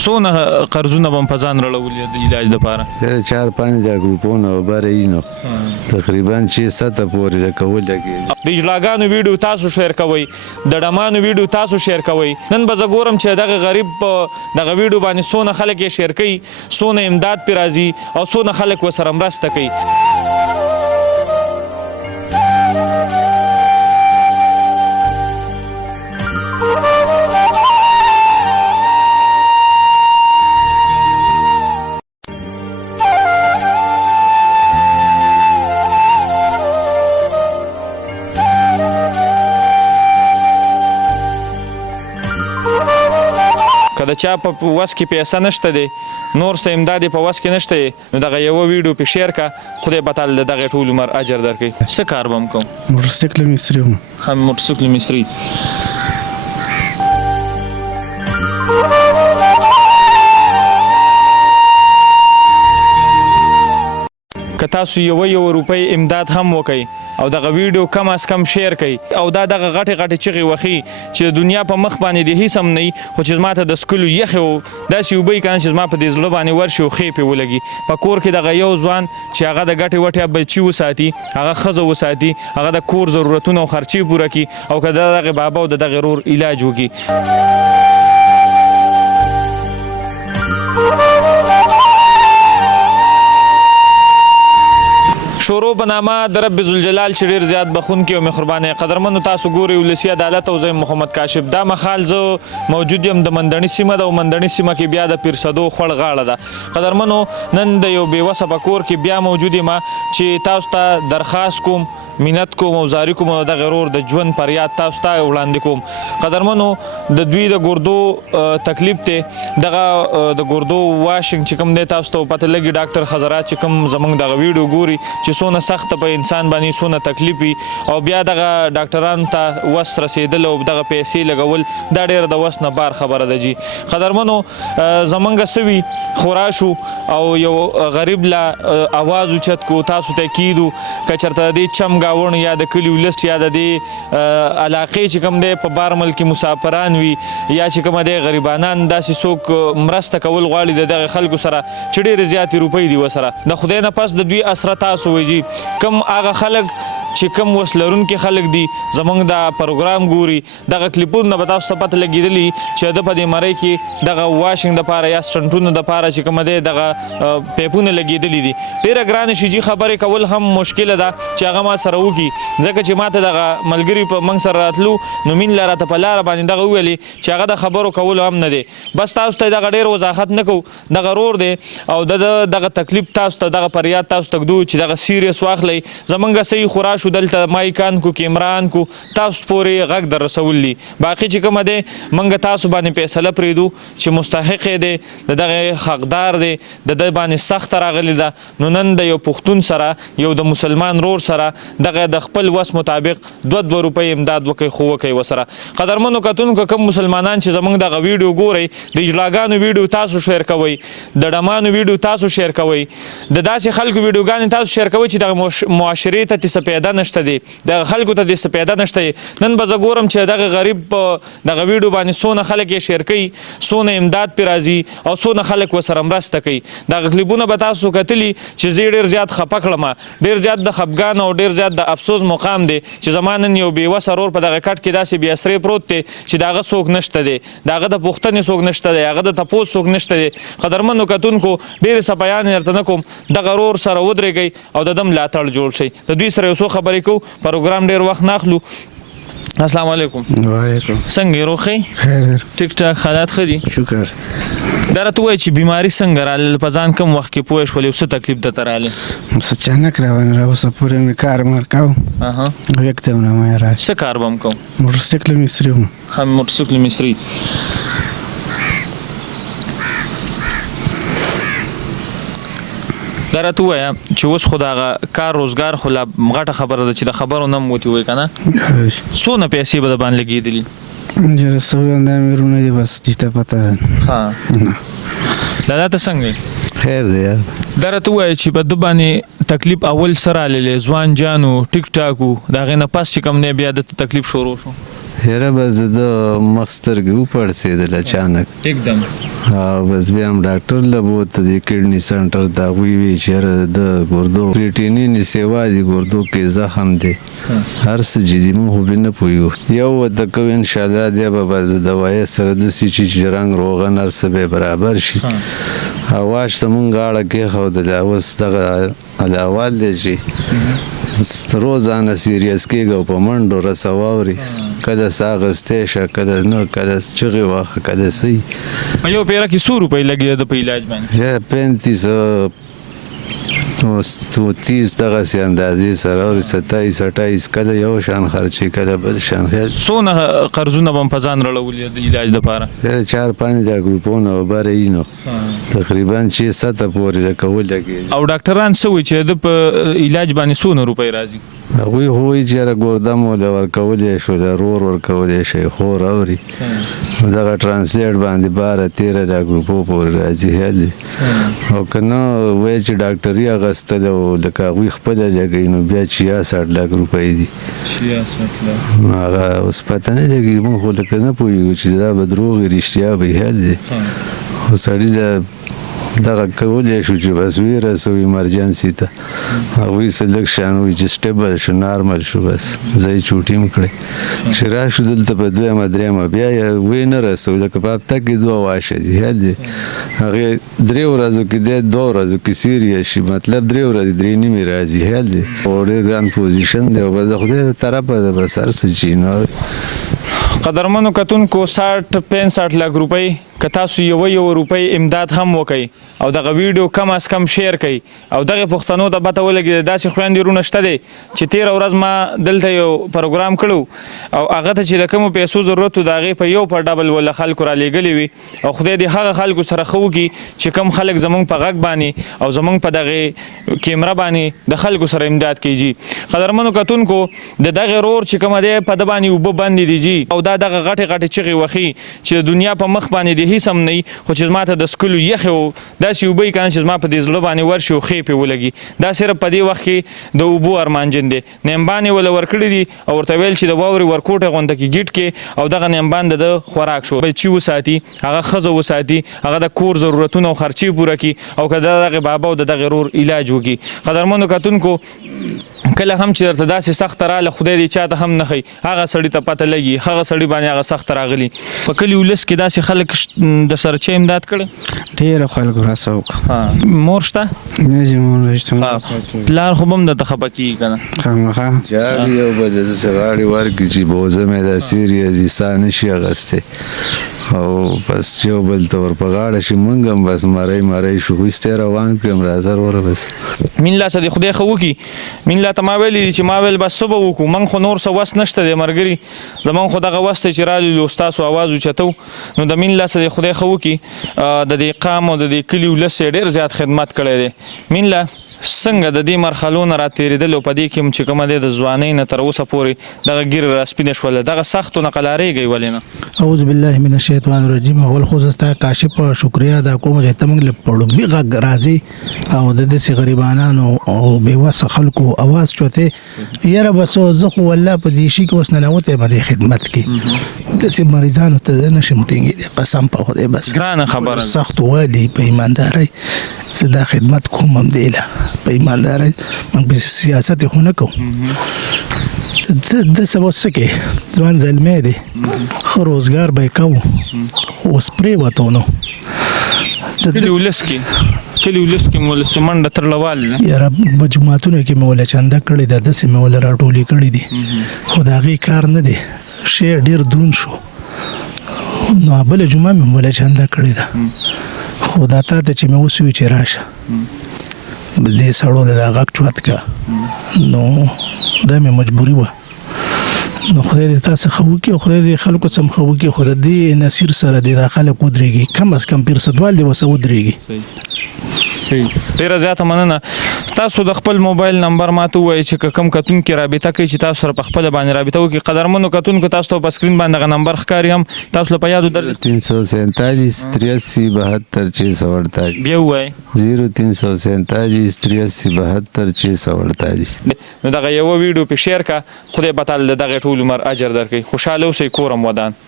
څونه قرضونه به هم په ځان راړولي د علاج دپاره؟ 4-5 ګروپونه وبره یي نو تقریبا 6-7 پورې لکول لګي. د اجلاګانو ویډیو تاسو شیر کوئ، د ډمانو ویډیو تاسو شیر کوئ. نن به زه ګورم چې دغه غریب په دغه ویډیو باندې څونه خلک یې شیر کوي، څونه امداد پرې راځي او څونه خلک ورسره مرسته کوي. که د چا په وس کې پیسه نشته دی، نور څه امداد یې په وس کې نشته دی، نو دغه یوه ویډیو پې شیر کړه، خدای به تعالی د دغې ټول عمر اجر درکوي. څه کار به هم کوم؟ موټرسایکل مستري وم. ښه، موټرسایکل مستري. که تاسو یو روپۍ امداد هم وکئ او دغه ویډیو کم از کم شیر کړئ او دا دغه غټې چغې وخي چې د دنیا په مخ باندې د هیڅ هم نه وي، خو چې زما ته د څکلو یخې و داسې اوبه یي که نه چې زما په دې زړه باندې ورشي او ښې پرې ولګي. په کور کې دغه یو ځوان چې هغه د ګټې وټې بچي وساتي، هغه ښځه وساتي، هغه د کور ضرورتونه او خرچې پوره کړي او که د دغې بابا او د دغې رور علاج وکړي. شروع په نامه د رب ذوالجلال چې ډېر زیات بخونکی او مهربانه. قدرمنو تاسو ګورئ ولسي عدالت او زه محمد کاشف. دا مهال زه موجود یم د مندڼي سیمه ده او مندڼي سیمه کې بیا د پیرسدو خوړ غاړه ده. قدرمنو نن د یو بېوسه په کور کې بیا موجود یم چې تاسو ته درخواست کوم، منت کوم او زاری کوم او دغه رور د ژوند فریاد تاسو ته وړاندې کوم. قدرمنو د دوی د ګردو تکلیف دی، دغه د ګردو واشنګ چې کوم دی تاسو ته پته لګي. ډاکټر حضرات چې کوم زموږ دغه ویډیو ګوري چې څونه سخته په انسان باندې څونه تکلیف وي او بیا دغه ډاکټرانو ته وس رسېدل او دغه پیسې لګول دا ډېره د وس نه بار خبره ده جي. قدرمنو زمونږ څه وي خورا شو او یو غریب لا اواز اوچت کو تاسو ته کیدو که چېرته د دې چم ګاوڼ یا د کلي ولس یا د دې علاقې چې کوم دی په بار ملک مسافران وي یا چې کومه دی غریبانان داسې څوک مرسته کول غواړي د دغه خلکو سره چې ډېرې زیاتې روپۍ دي ورسره، د خدای نه پس د دوی اسره تاسو وایي جي کم هغه خلک چې کم وس لرونکي خلک دي زموږ دا پروګرام ګوري، دغه کلیپونه به تاسو ته پته لګېدلي چې د په دې مرۍ کې دغه واشنګ دپاره یا سټنټونو دپاره چې کومه دی دغه پیپونه لګېدلي دي. ډېره ګرانه شي جي خبرې کول هم مشکله ده چې هغه ما سره وکړي، ځکه چې ما ته دغه ملګري په موږ سره راتلو نو مين لا راته په لاره باندې دغه وویلې چې هغه د خبرو کولو هم نه دی. بس تاسو ته دغه ډېر وضاحت نه کوو، دغه رور دی او دغه تکلیف تاسو ته دغه فریاد تاسو ته ږدو چې دغه سیریس واخلئ. زمونږ صحیح خورا شو دلته مایکان کو کیمران کو تاسو پورې غږ در رسولي، باقي چې کومه دی موږ تاسو باندې فیصله پرېږدو چې مستحق دی، د دغه حقدار دی، د ده باندې سخته راغلې ده. نو نن د یو پښتون سره یو د مسلمان رور سره دغه د خپل وس مطابق 2 روپۍ امداد وکړئ، خو وکړئ ورسره. قدرمنو کتونکو کوم مسلمانان چې زموږ دغه ویډیو ګورئ، د اجلاګانو ویډیو تاسو شیر کوئ، د ډمانو ویډیو تاسو شیر کوئ، د داسې خلکو ویډیوګانې تاسو شیر کوئ چې دغه معاشرې ته څه پیدا نشته دی، دغه خلکو ته دې څه پیدا نشته دی. نن به زه ګورم چې دغه غریب په دغه ویډیو باندې څونه خلک یې شیر کوي، څونه امداد پرې راځي او څونه خلک ورسره مرسته کوي. دغه کلیپونه به تاسو کتلي چې زه ډېر زیات خفه کړم، ډېر زیات د خفګان او ډېر زیات د افسوس مقام دی چې زما نن یو بېوسه رور په دغه کټ کې داسې بې اسرې پروت دی چې د هغه څوک نشته دی، د هغه د پوښتنې څوک نشته دی، هغه د تپوس څوک نشته دی. قدرمنو کتونکو ډېرې څپیانې درته نه کوم، دغه رور سره ودرېږئ او د ده ملاتړ جوړ شئ. د دوی سره یو څو خبرې کوو، پروګرام ډېر وخت نه اخلو. السلام علیکم. وعلیکم. څنګه یې روغ ښئ؟ خیر. ټیک ټاک حالات ښه دي؟ شکر. دا راته ووایه چې بیماري څنګه راغله، په ځان کم وخت کې پوه شولې او څه تکلیف درته راغلی؟ اچانک راونه اوسه پورې مې کار مار کوم او یکدم نه مې راغی. څه کار به هم کوم؟ موټرسایکل مستري وم. ښه، موټرسایکل مستري. دا راته ووایه چې اوس خو د هغه کار روزګار خو لا غټه خبره ده چې د خبرو نه م وتې وایي که نه، څونه پیسې به د باندې لګېدلي؟ ډېره څه دا مې ورونه دي بس چې ته پته ده. ښه، دا ته څنګه خیر دی یار. دا راته ووایه چې په ده باندې تکلیف اول څه راغلی، ځوان جان و، ټیک ټاک و، د هغې نه پس چې کوم دی بیا دته تکلیف شروع شو؟ یاره بس د مخ سترګې وپړسېدل اچانک एकदम بس بیا هم ډاکټر له بوته د کډني سنټر د هغوی وی چې یاره د ګردو کریټینین سیوا دي ګردو کې زخم دی هر څه جدي مونږ خو بې نه پوهېږو یو ورته کوو انشاءالله دی به بس د دوایۍ سره داسې چې رنګ روغن هر څه به برابر شي واش ته مونږ غاړه کېښودله اوس دغه الاول دی چې روزانه سیریس کېږي او په منډو رسه واوري کله ساه اخیستی شه کله نه کله چغې واخه کله څه په یو پیره کې څو روپۍ لګېده په علاج باندې یا 35 دغسې اندازې سره اوري 27-28 کله یو شان خرچې کله بل شان څونه قرضونه به م په ځان رړولي د علاج دپاره 4-5 دا ګروپونه وبره یي نو تقریبا 6-7 پورې لکه ولګېږي او ډاکټران څه وایي چې د په علاج باندې څونه روپۍ راځي هغوی خو وایي چې یاره ګرده مو له ورکولی شو له رور ورکولی شئ خور اوري دغه ټرانسلیټ باندې 12-13 دا ګروپو پورې راځي خیال دی او که نه وایي چې ډاکټري اخیستل او لکه هغوی خپله لګوي نو بیا 66 لک روپۍ دي هغه اوس پته نه لګېږي مونږ خو لکه نه پوهېږو چې دا به دروغ وي رښتیا به خیال دی خو سړي له دغه کولی شو چې بس ورسوو ایمرجنسي ته هغوی څه لږ شان وایي چې سټیبل شو نارمل شو بس ځای چوټي م کړی چې راشو دلته په دویمه درېیمه بیا یې وی نه رسوو لکه په هفته کې 2 واشه دي خیال دی هغې 3 ورځو کې دی 2 ورځو کې سیریس شي مطلب 3 ورځې 3 نیمې راځي خیال دی او ډېر ګران پوزیشن دی او بس د خدای د طرفه ده بس هر څه چې نو قدرمنو کتونکو 60-65 لک روپۍ که تاسو یو روپۍ امداد هم وکئ او دغه ویډیو کم از کم شیر کئ او دغه پښتنو ته پته ولګېده داسې خویندې وروڼه شته دی چې 13 ورځ ما دلته یو پروګرام کړو او هغه ته چې د کومو پیسو ضرورت و د هغې په یو په ډبل وله خلکو رالیږلي وي او خدای دې هغه خلکو سره ښه وکړي چې کوم خلک زموږ په غږ باندې او زموږ په دغې کیمره باندې د خلکو سره امداد کیږي قدرمنو کتونکو د دغې رور چې کومه دی په ده باندې اوبه بندې دي جي او دا دغه غټې غټې چغې وخي چې د دنیا په مخ باندې هیڅ هم نه وي خو چې زما ته د سکلو یخې و داسې اوبه یي که نه چې زما په دې زړه باندې ورشي او ښې پرې ولګي دا صرف په دې وخت کې د اوبو ارمانجن دی نیمبان یې وله ورکړي دي او ورته ویل چې د واورې ورکوټه غونډه کې ګیټ کې او دغه نیمبان د ده خوراک شو بچي وساتي هغه ښځه وساتي هغه د کور ضرورتونه او خرچې پوره کړي او که د دغې بابا او د دغې رور علاج وکړي قدرمنو کتونکو کله هم چې درته داسې سخته راله خدای دې چا ته هم نه ښایي هغه سړي ته پته لګي هغه سړي باندې هغه سخته راغلي په کلي ولس کې داسې خلک د سره چا امداد کړی ډېرو خلکو راسه وکړه مور شته نه چې مور نشته پلار خو به هم درته خفه کېږي که نه خامخا جاړي یو به داسې غاړې ورکړي چې بوزه مې دا سیریس دي ساه نه شي اخیستی او بس یو بل ته ور په غاړه شي مونږ هم بس مری شو خویستی روان کړم راځه وروره بس مین لا څه د خدای ښه وکړي مین لا ته ما ویلي دي چې ما ویل بس څه به وکړو موږ خو نور څه وس نشته دی ملګري زموږ خو دغه وس دی چې راللو ستاسو اواز اوچتو نو د مین لا څه د خدای ښه وکړي د دې قام او د دې کلي ولس یې ډېر زیات خدمت کړی دی مین لا څنګه د دې مرحلو نه راتېرېدل او په دې کې چې کومه دی د ځوانۍ نه تر اوسه پورې دغه ګیرې راسپینې شوله دغه سختو نه قلارېږئ ولې نه اعوذ بالله من الشیطان الرجیم اول خو زه ستا کاشف شکریا ادا کوم چې ته موږ له پړومبي غږ راځي او د داسې غریبانانو او بېوسه خلکو اواز چوتې یاره بس زه خو والله په دې شي کې اوس ننوتی یم دې خدمت کې داسې مریضانو ته زه نشم ټینګېدی قسم په خدای بس ګرانه خبره سخت والي په ایماندارۍ زه دا خدمت کوم هم دی له په ایماندارۍ موږ په سیاست خو نه کوو د څه به څه کې ځوان زلمی دی ښه روزګار به یې کوو اوس پرېوتو نو کلي ولس کې مو ولسې منډه ترلوال یاره په جوماتونو کې مې وله چنده کړې ده داسې مې وله راټولې کړې دي خو د هغې کار نه دی شی ډېر دروند شو نو بله جمعه مې وله چنده کړې ده خو دا تا ته چې مې اوس وي چې راشه دې سړو له دا غږ چوت که نو دا مې مجبوري وه نو خدای دې تاسو ښه وکړي او خدای دې خلکو څه هم ښه وکړي خو د دې نصیر سره دې دا خلک ودرېږي کم از کم پیرسدوال دې ورسه ودرېږي صحیح ډیره زیاته مننه تاسو د خپل موبایل نمبر ماته ووایئ چې کوم کتونکي رابطه کوي چې تاسو سره په خپله باندې رابطه وکړي قدرمنو کتونکو تاسو ته په سکرین باندې دغه نمبر ښکاري هم تاسو له په یادو درج 347 83 72 648 بیا ووایئ 0347 83 72 648 نو دغه یوه ویډیو پې شیر کا خدای به تعالی د دغې ټول عمر اجر درکوي خوشحاله اوسئ کور هم ودان